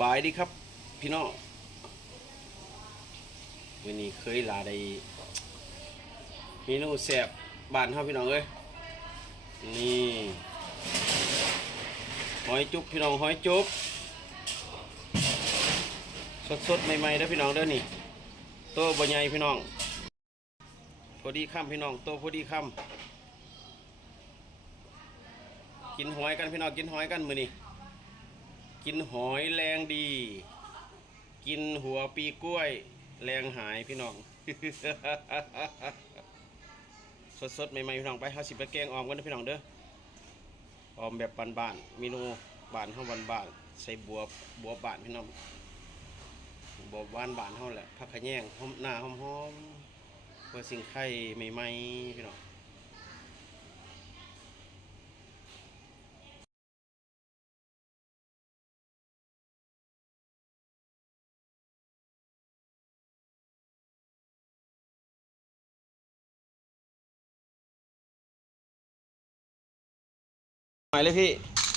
บายดีครับ พี่น้องวันนี้เคยลาได้เมนูแซ่บบ้านเฮาพี่น้องเอ้ยนี่หอยจุ๊บพี่น้องหอยจุ๊บสดๆใหม่ๆเด้อพี่น้องเด้อนี่โตบ่ใหญ่พี่น้องพอดีค่ำพี่น้องโตพอดีค่ำกินหอยกันพี่น้องกินหอยกันมื้อนี้ กินหอยแรงดี กินหัวปีกล้วย แรงหายพี่น้อง สดๆใหม่ๆพี่น้องไปเฮาสิบไปแกงออมกันนะพี่น้องเด้อออมแบบบานๆเมนูบานเฮาบานๆใส่บัวบัวบานพี่น้องบัวบานบานเฮาแหละผักขะแยงหอมหน้าหอมๆเพื่อสิ่งไข่ใหม่ๆ พี่องไปเลยพี่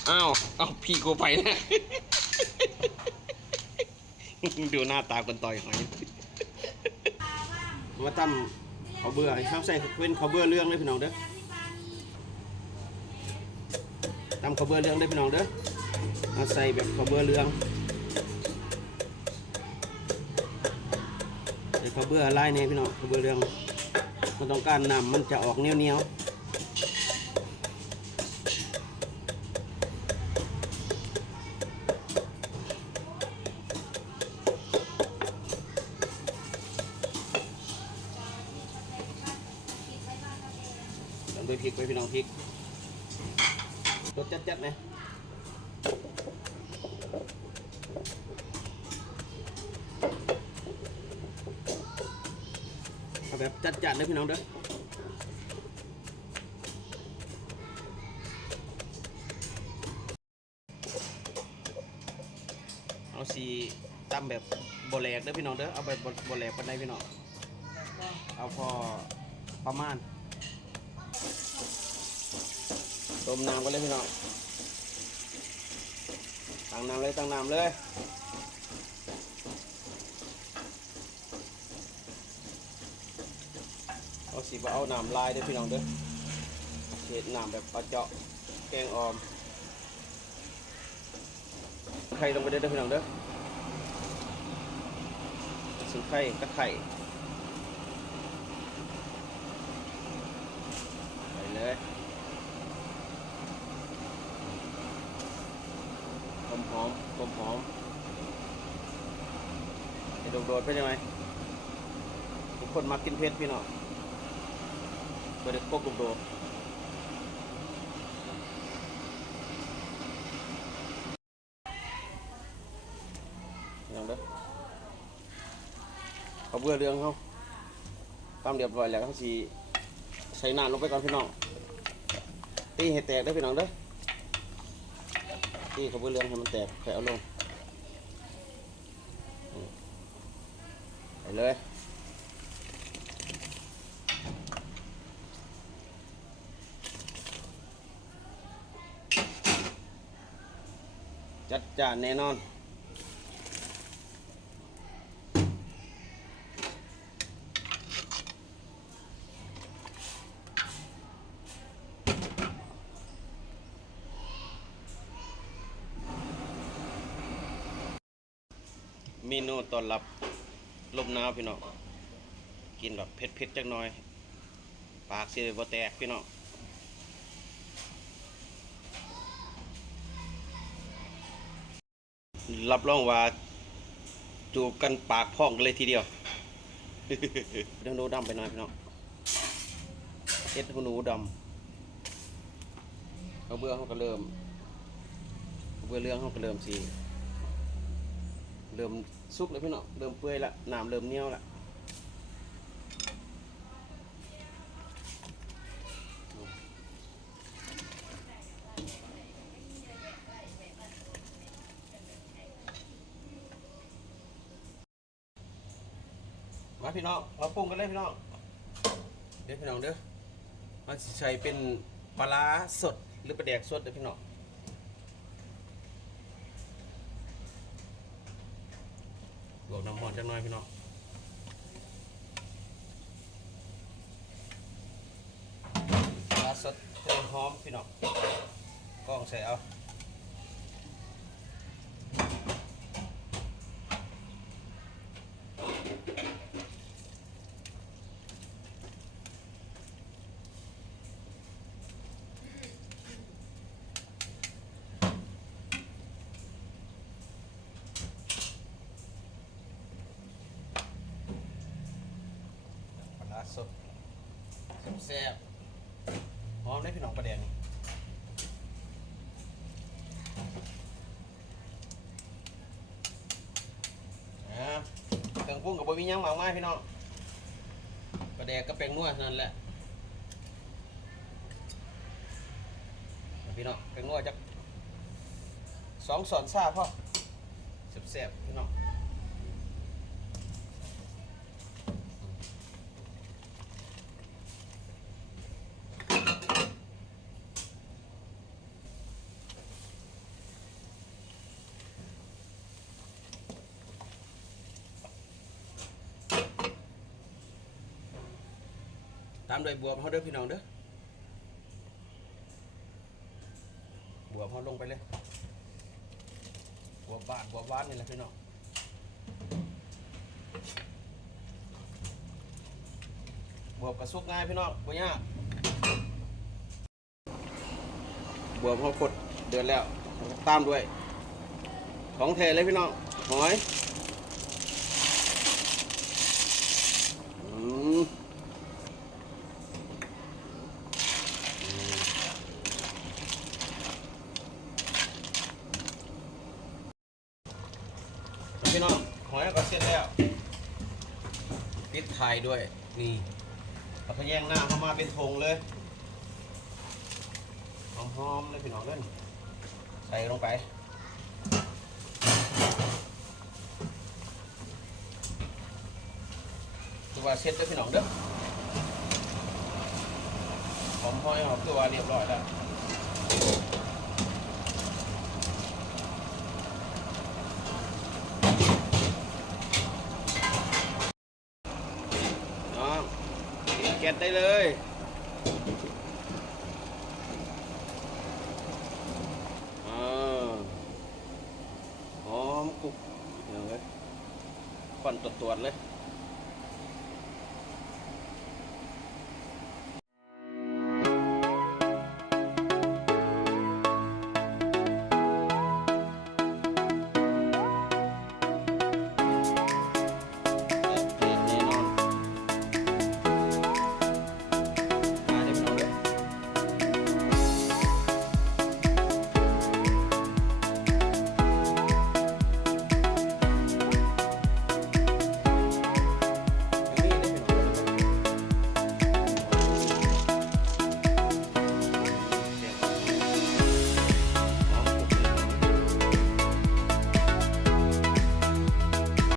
อ้าว เอาพี่กูไปนะ ดูหน้าตาคนต่อยหอยมาตั้มเขาเบื่อให้ข้าใส่เว้นเขาเบื่อเรื่องเลยพี่น้องเด้อตั้มเขาเบื่อเรื่องเลยพี่น้องเด้อมาใส่แบบเขาเบื่อเรื่องใส่เขาเบื่อไล่เนี่ยพี่น้องเขาเบื่อเรื่องมันต้องการนำมันจะออกเนียวเหนียว มด้วยพริกไว้พี่น้องพริกรสจัดๆนะเอาแบบจัดๆเลยพี่น้องเด้อเอาสีตำแบบบแหลกเด้อพี่น้องเด้อเอาแบบบแหลกปานใดพี่น้อง เอาพอประมาณ ต้มน้ำกันเลยพี่น้องตั้งน้ำเลยตั้งน้ำเลยเอาสิบ่เอาน้ำลายด้อพี่น้องเด้อเห็ดน้ำแบบปลาเจาะแกงออมไข่ลงไปเด้อพี่น้องเด้อสิไข่ตะไข่ปเลย หอมหอมหอมหอม ไอ้โดดๆเป็นยังไงทุกคนมากินเผ็ดพี่น้องบไดโคกโดดๆพี่น้องเด้อเขาเบื่อเรื่องเขาตามเรียบร้อยแล้วเขาสีใส่น้ำลงไปก่อนพี่น้องตีให้แตกเด้พี่น้องเด้อที่เขาเพื่อเรื่องให้มันแตกแผลเอาลง เลย จัดจานแน่นอนเมนูต้อนรับ ลมหนาวพี่น้องกินแบบเผ็ดๆจักหน่อย ปากสิบ่แตกพี่น้องรับรองว่าจูบกันปากพ่องกันเลยทีเดียวเรื่องหนูดำไปหน่อยพี่น้องเอ็ดหนูดำเขาเบื่อเขาก็เริ่มเขาเบื่อเรื่องเขาก็เริ่มสิเริ่ม สุกแล้วพี่น้องเริ่มเปื่อยละน้ำเริ่มเหนียวละมาพี่น้องมาปรุงกันเลยพี่น้องเดี๋ยวพี่น้องเด้อมาใช้เป็นปลาร้าสดหรือปลาแดกสดเด้อพี่น้อง น้ำหนจังน้อยพี่น้องปลาสดเติมหอมพี่น้องกล้องใส่เอาปลา สดแซ่บๆหอมได้พี่น้องประเด็นเครื่องปรุงกับบะหมี่ยังมากมายพี่น้องประเดกก็เป็นนัวเท่านั้นแหละพี่น้องเป็นนัวจักสองสอนซาพ่อแซ่บามด้วยบวบเขาเด้อพี่น้องเด้อบวบเขาลงไปเลยบวบบานบวบวานนี่แหละพี่น้องบวบกระซุกง่ายพี่น้องบ่ยากบวบเขากดเดือนแล้วตามด้วย ของเทเลยพี่น้องหอยอื พี่น้องหอยก็เสร็จแล้วปิดไทยด้วย นี่แล้วก็แย่งหน้าเข้ามาเป็นธงเลย หอมๆเลยพี่น้องเล่นใส่ลงไปคือว่าเสร็จแล้วพี่น้องเด้อหอมหอยหอมตัวเรียบร้อยแล้ว น้องกินแก๊ส ได้เลย อ่าหอมกรุบเดี๋ยวเลยควันตรวจๆเลย